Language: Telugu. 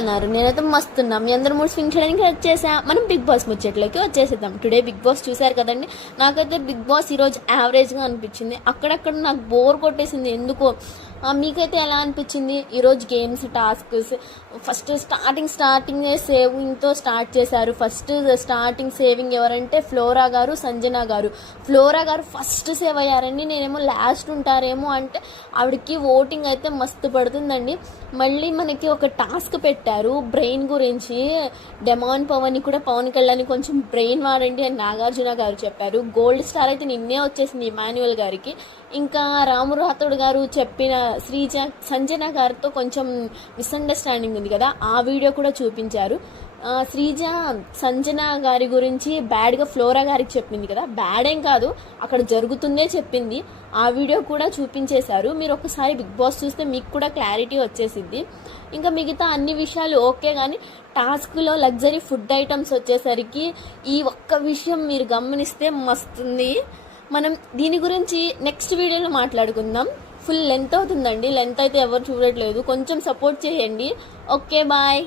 ఉన్నారు? నేనైతే మస్తున్నాం. మీ అందరూ మూడు స్వింగ్ చేయడానికి వచ్చేసా. మనం బిగ్ బాస్ ముచ్చట్లోకి వచ్చేసేద్దాం. టుడే బిగ్ బాస్ చూసారు కదండి. నాకైతే బిగ్ బాస్ ఈరోజు యావరేజ్గా అనిపించింది. అక్కడక్కడ నాకు బోర్ కొట్టేసింది ఎందుకో. మీకైతే ఎలా అనిపించింది? ఈరోజు గేమ్స్, టాస్క్స్ ఫస్ట్ స్టార్టింగ్ సేవింగ్తో స్టార్ట్ చేశారు. ఫస్ట్ స్టార్టింగ్ సేవింగ్ ఎవరంటే ఫ్లోరా గారు, సంజన గారు. ఫ్లోరా గారు ఫస్ట్ సేవ్ అయ్యారండి. నేనేమో లాస్ట్ ఉంటారేమో అంటే ఆవిడకి ఓటింగ్ అయితే మస్తు పడుతుందండి. మళ్ళీ మనకి ఒక టాస్క్ పెట్టారు బ్రెయిన్ గురించి. డెమాన్ పవన్ కూడా పవన్ కళ్యాణ్ కొంచెం బ్రెయిన్ వాడండి అని నాగార్జున గారు చెప్పారు. గోల్డ్ స్టార్ అయితే నిన్నే వచ్చేసింది ఇమాన్యువల్ గారికి. ఇంకా రాము రాథోడ్ గారు చెప్పిన సంజన గారితో కొంచెం మిస్అండర్స్టాండింగ్ ఉంది కదా, ఆ వీడియో కూడా చూపించారు. శ్రీజ సంజన గారి గురించి బ్యాడ్గా ఫ్లోరా గారికి చెప్పింది కదా, బ్యాడ్ ఏం కాదు, అక్కడ జరుగుతుందే చెప్పింది. ఆ వీడియో కూడా చూపించేశారు. మీరు ఒకసారి బిగ్ బాస్ చూస్తే మీకు కూడా క్లారిటీ వచ్చేసిద్ది. ఇంకా మిగతా అన్ని విషయాలు ఓకే, కానీ టాస్క్లో లగ్జరీ ఫుడ్ ఐటమ్స్ వచ్చేసరికి ఈ ఒక్క విషయం మీరు గమనిస్తే మస్తుంది. మనం దీని గురించి నెక్స్ట్ వీడియోలో మాట్లాడుకుందాం. ఫుల్ లెంత్ అవుతుందండి. లెంత్ అయితే ఎవరు చూడట్లేదు, కొంచెం సపోర్ట్ చేయండి. Okay, bye.